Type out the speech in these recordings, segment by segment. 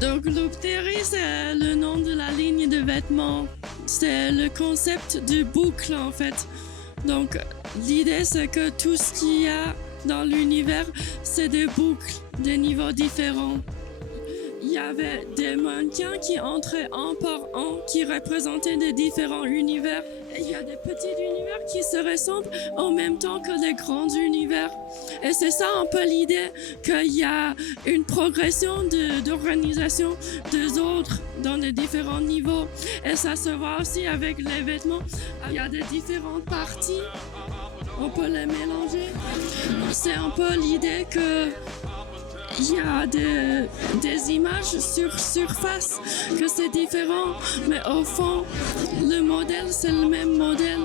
Donc Looptery, c'est le nom de la ligne de vêtements. C'est le concept de boucle en fait. Donc l'idée c'est que tout ce qu'il y a dans l'univers, c'est des boucles, des niveaux différents. Il y avait des mannequins qui entraient un par un, qui représentaient des différents univers. Et il y a des petits univers qui se ressemblent en même temps que les grands univers. Et c'est ça un peu l'idée, qu'il y a une progression d'organisation des autres dans les différents niveaux. Et ça se voit aussi avec les vêtements. Il y a des différentes parties, on peut les mélanger. C'est un peu l'idée que il y a des images sur surface, que c'est différent, mais au fond, le modèle, c'est le même modèle.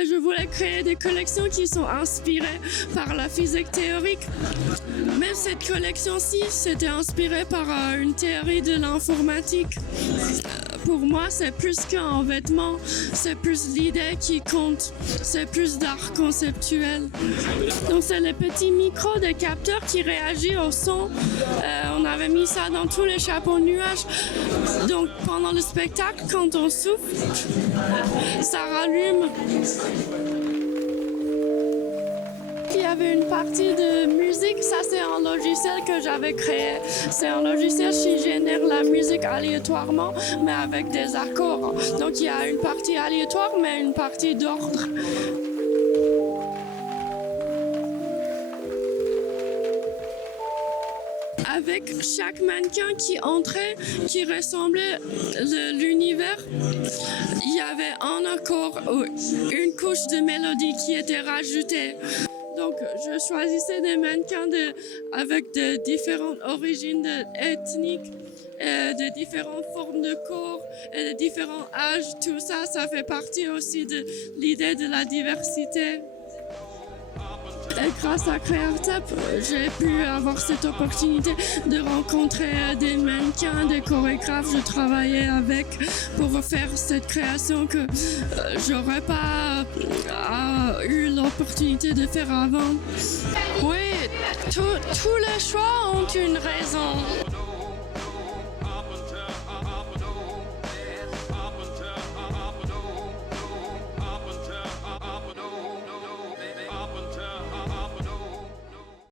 Et je voulais créer des collections qui sont inspirées par la physique théorique. Même cette collection-ci, c'était inspiré par une théorie de l'informatique. Pour moi, c'est plus qu'un vêtement, c'est plus l'idée qui compte, c'est plus d'art conceptuel. Donc c'est les petits micros de capteurs qui réagissent au son. On avait mis ça dans tous les chapeaux nuages. Donc pendant le spectacle, quand on souffle, ça rallume. Il y avait une partie de musique, ça c'est un logiciel que j'avais créé. C'est un logiciel qui génère la musique aléatoirement, mais avec des accords. Donc il y a une partie aléatoire, mais une partie d'ordre. Avec chaque mannequin qui entrait, qui ressemblait l'univers, il y avait un accord ou une couche de mélodie qui était rajoutée. Donc, je choisissais des mannequins avec de différentes origines ethniques, de différentes formes de corps et de différents âges. Tout ça, ça fait partie aussi de l'idée de la diversité. Et grâce à Creartap, j'ai pu avoir cette opportunité de rencontrer des mannequins, des chorégraphes. Je travaillais avec pour faire cette création que j'aurais pas eu l'opportunité de faire avant. Oui, tous les choix ont une raison.